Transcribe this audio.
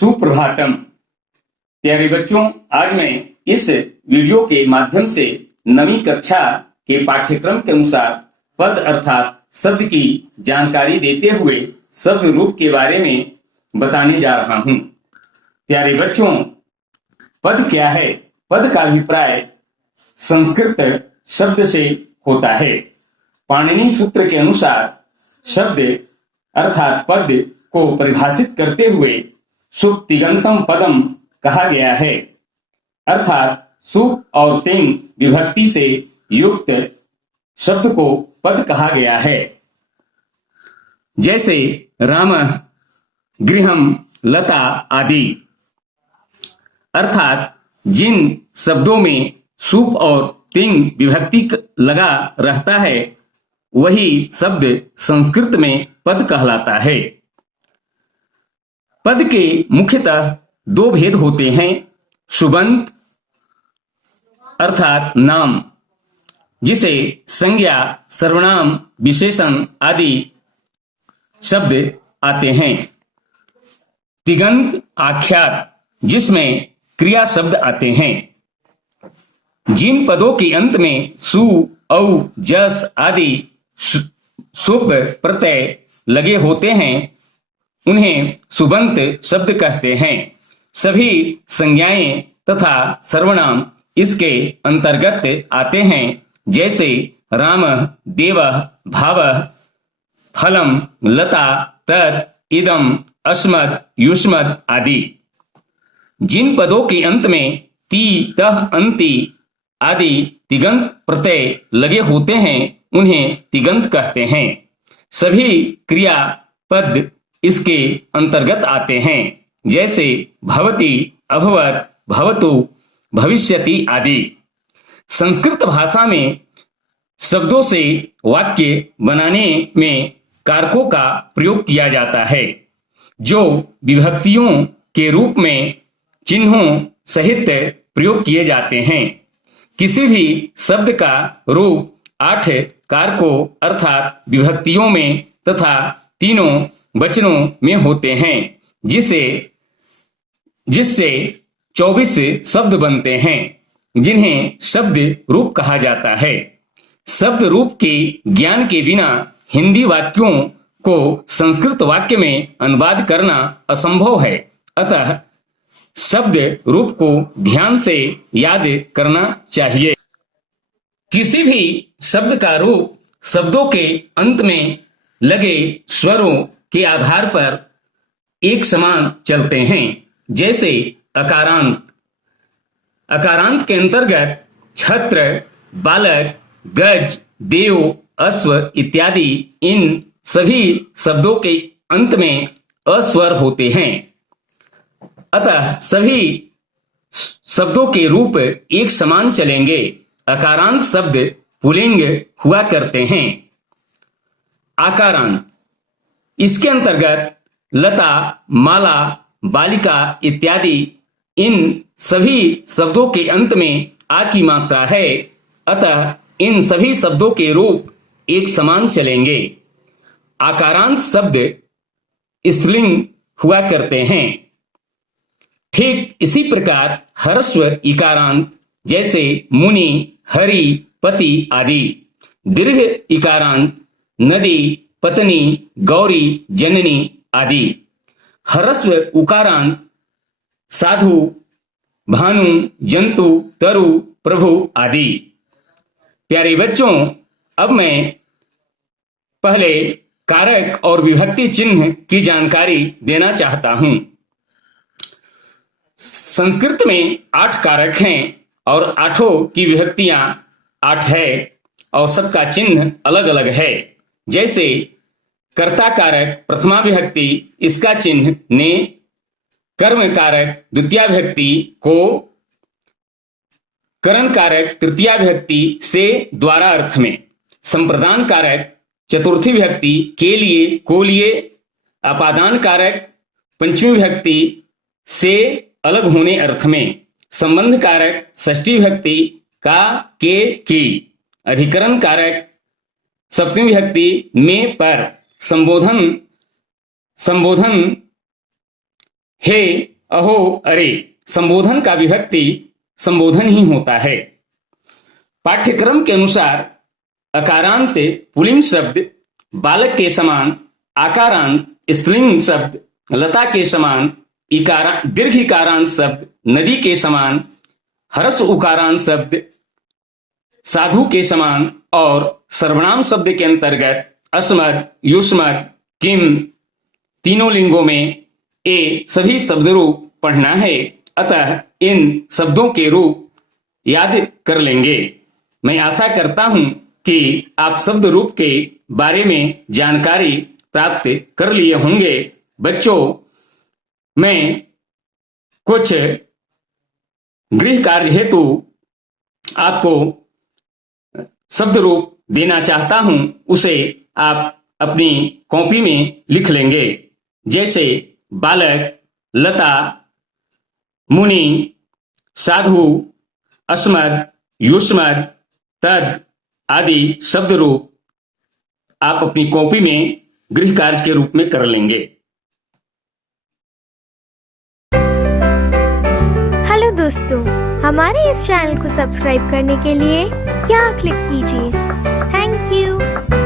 सुप्रभातम। प्यारे बच्चों, आज मैं इस वीडियो के माध्यम से 9वीं कक्षा के पाठ्यक्रम के अनुसार पद अर्थात शब्द की जानकारी देते हुए शब्द रूप के बारे में बताने जा रहा हूं। प्यारे बच्चों, पद क्या है? पद का अभिप्राय संस्कृत शब्द से होता है। पाणिनि सूत्र के अनुसार शब्द अर्थात पद को परिभाषित करते हुए सुप तिगंतम पदम कहा गया है, अर्थात सुप और तिंग विभक्ति से युक्त शब्द को पद कहा गया है। जैसे राम, गृहम, लता आदि, अर्थात जिन शब्दों में सुप और तिंग विभक्ति लगा रहता है वही शब्द संस्कृत में पद कहलाता है। पद के मुख्यतः दो भेद होते हैं। सुबंत अर्थात नाम, जिसे संज्ञा, सर्वनाम, विशेषण आदि शब्द आते हैं। तिगंत आख्यात, जिसमें क्रिया शब्द आते हैं। जिन पदों के अंत में सु, औ, जस आदि शुभ प्रत्यय लगे होते हैं उन्हें सुबंत शब्द कहते हैं। सभी संज्ञाएं तथा सर्वनाम इसके अंतर्गत आते हैं, जैसे राम, देव, भाव, फलम, लता, तत्, इदम, अस्मत्, युष्मत् आदि। जिन पदों के अंत में ती, तह, अंति आदि तिगंत प्रत्यय लगे होते हैं उन्हें तिगंत कहते हैं। सभी क्रिया पद इसके अंतर्गत आते हैं, जैसे भवति, अभवत, भवतु, भविष्यति आदि। संस्कृत भाषा में शब्दों से वाक्य बनाने में कारकों का प्रयोग किया जाता है, जो विभक्तियों के रूप में चिन्हों सहित प्रयोग किए जाते हैं। किसी भी शब्द का रूप 8 कारकों अर्थात विभक्तियों में तथा तीनों वचनों में होते हैं, जिससे 24 शब्द बनते हैं, जिन्हें शब्द रूप कहा जाता है। शब्द रूप के ज्ञान के बिना हिंदी वाक्यों को संस्कृत वाक्य में अनुवाद करना असंभव है। अतः शब्द रूप को ध्यान से याद करना चाहिए। किसी भी शब्द का रूप शब्दों के अंत में लगे स्वरों के आधार पर एक समान चलते हैं। जैसे अकारांत। अकारांत के अंतर्गत छत्र, बालक, गज, देव, अश्व इत्यादि इन सभी शब्दों के अंत में अस्वर होते हैं। अतः सभी शब्दों के रूप एक समान चलेंगे। अकारांत शब्द पुल्लिंग हुआ करते हैं। आकारांत, इसके अंतर्गत लता, माला, बालिका इत्यादि इन सभी शब्दों के अंत में आ की मात्रा है, अतः इन सभी शब्दों के रूप एक समान चलेंगे। आकारांत शब्द स्त्रीलिंग हुआ करते हैं। ठीक इसी प्रकार ह्रस्व इकारांत, जैसे मुनि, हरि, पति आदि। दीर्घ इकारांत नदी, पत्नी, गौरी, जननी आदि। ह्रस्व उकारांत साधु, भानु, जंतु, तरु, प्रभु आदि। प्यारे बच्चों, अब मैं पहले कारक और विभक्ति चिन्ह की जानकारी देना चाहता हूं। संस्कृत में 8 कारक हैं और 8 की विभक्तियां 8 है और सबका चिन्ह अलग अलग है। जैसे कर्ता कारक प्रथमा विभक्ति, इसका चिन्ह ने। कर्म कारक द्वितीया विभक्ति को, करण कारक तृतीया विभक्ति से द्वारा अर्थ में, संप्रदान कारक चतुर्थी विभक्ति के लिए, को लिए, अपादान कारक पंचमी विभक्ति से अलग होने अर्थ में, संबंध कारक षष्ठी विभक्ति का, के, की, अधिकरण कारक सप्तमी विभक्ति में, पर, संबोधन हे, अहो, अरे संबोधन का विभक्ति संबोधन ही होता है। पाठ्यक्रम के अनुसार अकारांत पुल्लिंग शब्द बालक के समान, आकारांत स्त्रीलिंग शब्द लता के समान, दीर्घ इकारांत शब्द नदी के समान, हर्ष उकारांत शब्द साधु के समान और सर्वनाम शब्द के अंतर्गत अस्मद, युष्मद, किम तीनों लिंगों में ए सभी शब्द रूप पढ़ना है। अतः इन शब्दों के रूप याद कर लेंगे। मैं आशा करता हूं कि आप शब्द रूप के बारे में जानकारी प्राप्त कर लिए होंगे। बच्चों, मैं कुछ गृह कार्य हेतु आपको शब्द रूप देना चाहता हूं, उसे आप अपनी कॉपी में लिख लेंगे। जैसे बालक, लता, मुनि, साधु, अस्मद, युष्मद, तद आदि शब्द रूप आप अपनी कॉपी में गृह कार्य के रूप में कर लेंगे। हेलो दोस्तों, हमारे इस चैनल को सब्सक्राइब करने के लिए यहाँ क्लिक कीजिए। Thank you.